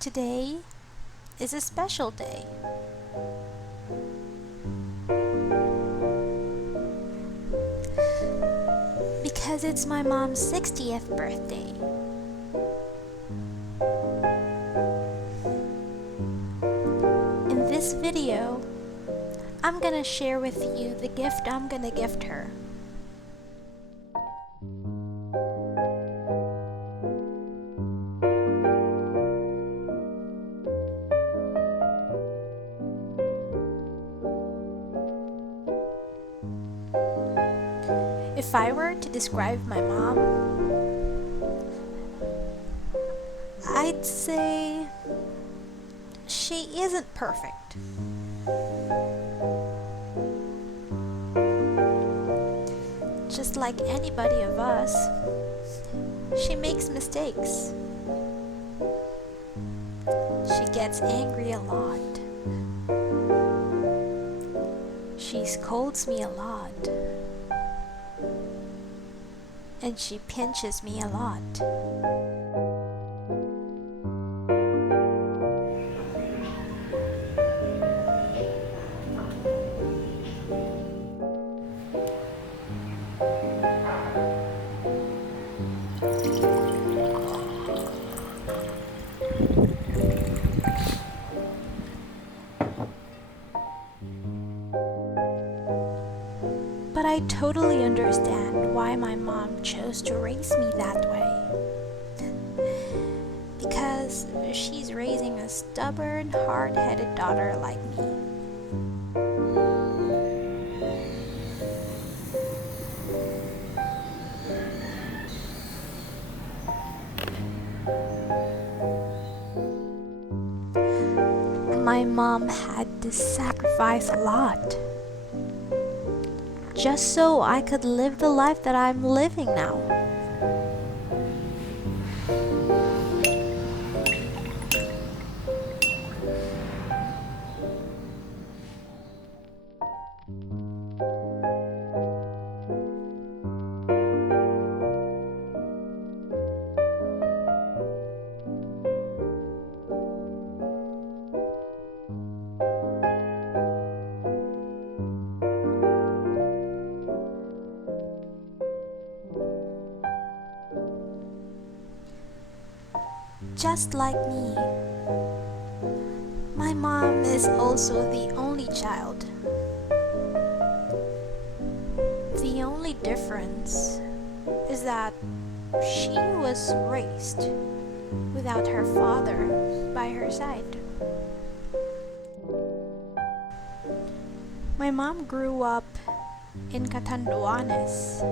Today is a special day because it's my mom's 60th birthday. In this video, I'm gonna share with you the gift I'm gonna gift her. If I were to describe my mom, I'd say she isn't perfect. Just like anybody of us, she makes mistakes. She gets angry a lot. She scolds me a lot. And she pinches me a lot. But I totally understand why my mom chose to raise me that way. Because she's raising a stubborn, hard-headed daughter like me. My mom had to sacrifice a lot just so I could live the life that I'm living now. Just like me, my mom is also the only child. The only difference is that she was raised without her father by her side. My mom grew up in Hermogenes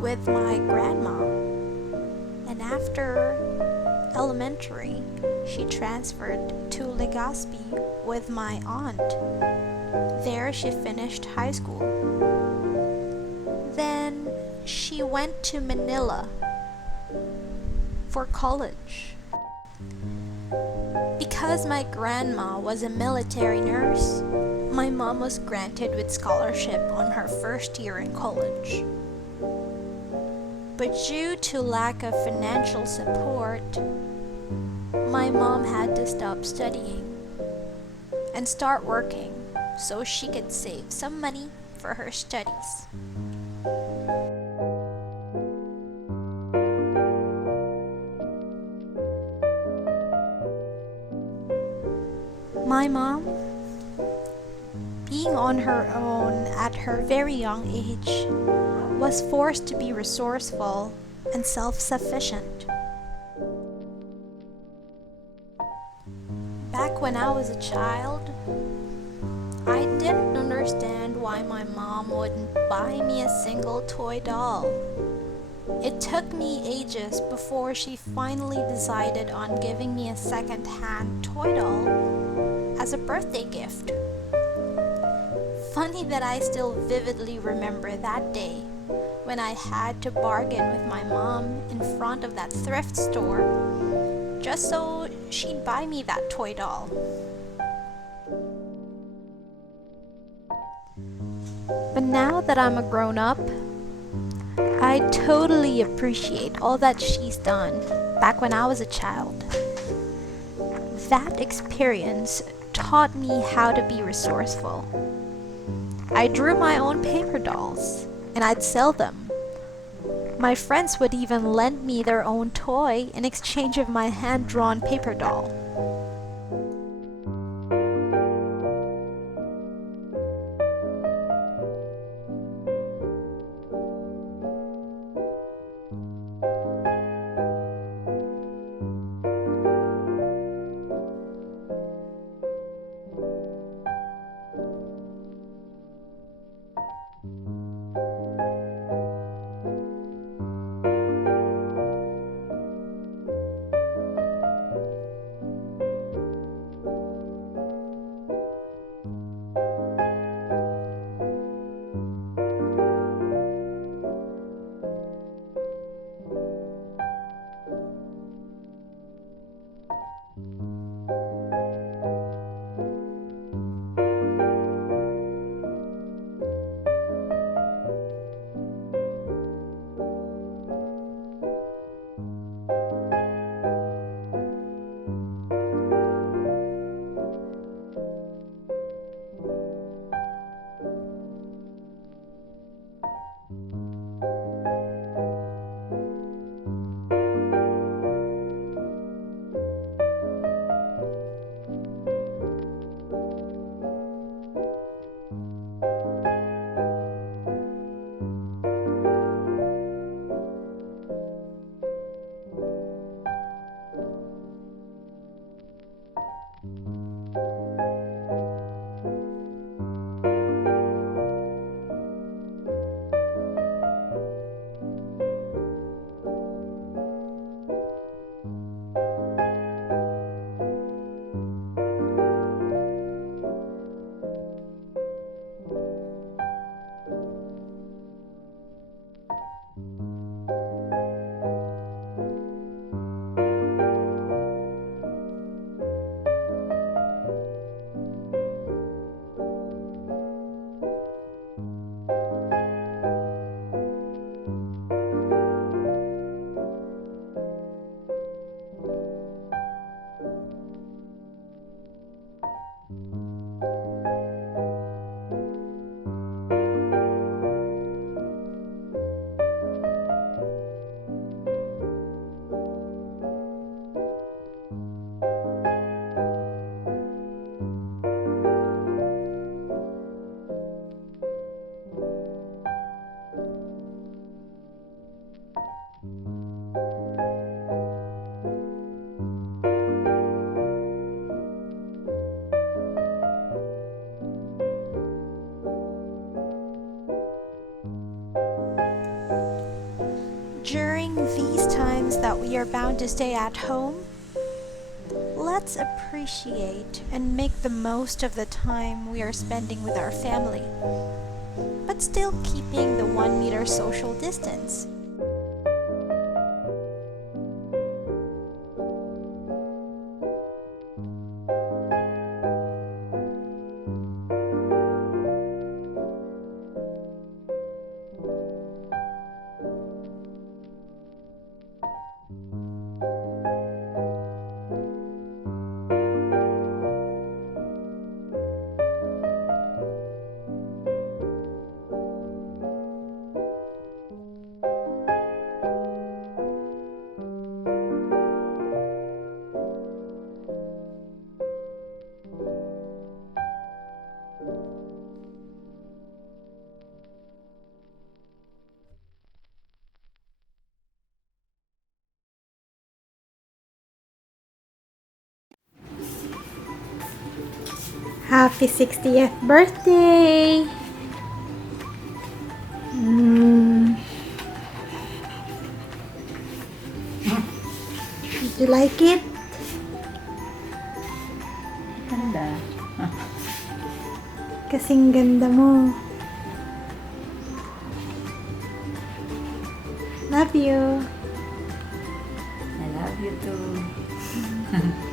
with my grandma, and after elementary, she transferred to Legazpi with my aunt. There she finished high school. Then she went to Manila for college. Because my grandma was a military nurse, my mom was granted with scholarship on her first year in college. But due to lack of financial support, my mom had to stop studying and start working so she could save some money for her studies. My mom, being on her own at her very young age, was forced to be resourceful and self-sufficient. Back when I was a child, I didn't understand why my mom wouldn't buy me a single toy doll. It took me ages before she finally decided on giving me a second-hand toy doll as a birthday gift. Funny that I still vividly remember that day when I had to bargain with my mom in front of that thrift store just so she'd buy me that toy doll. But now that I'm a grown-up, I totally appreciate all that she's done back when I was a child. That experience taught me how to be resourceful. I drew my own paper dolls, and I'd sell them. My friends would even lend me their own toy in exchange of my hand-drawn paper doll. During these times that we are bound to stay at home, let's appreciate and make the most of the time we are spending with our family, but still keeping the 1 meter social distance. Happy 60th birthday! Did you like it? Ganda. Kasing ganda mo. Love you. I love you too.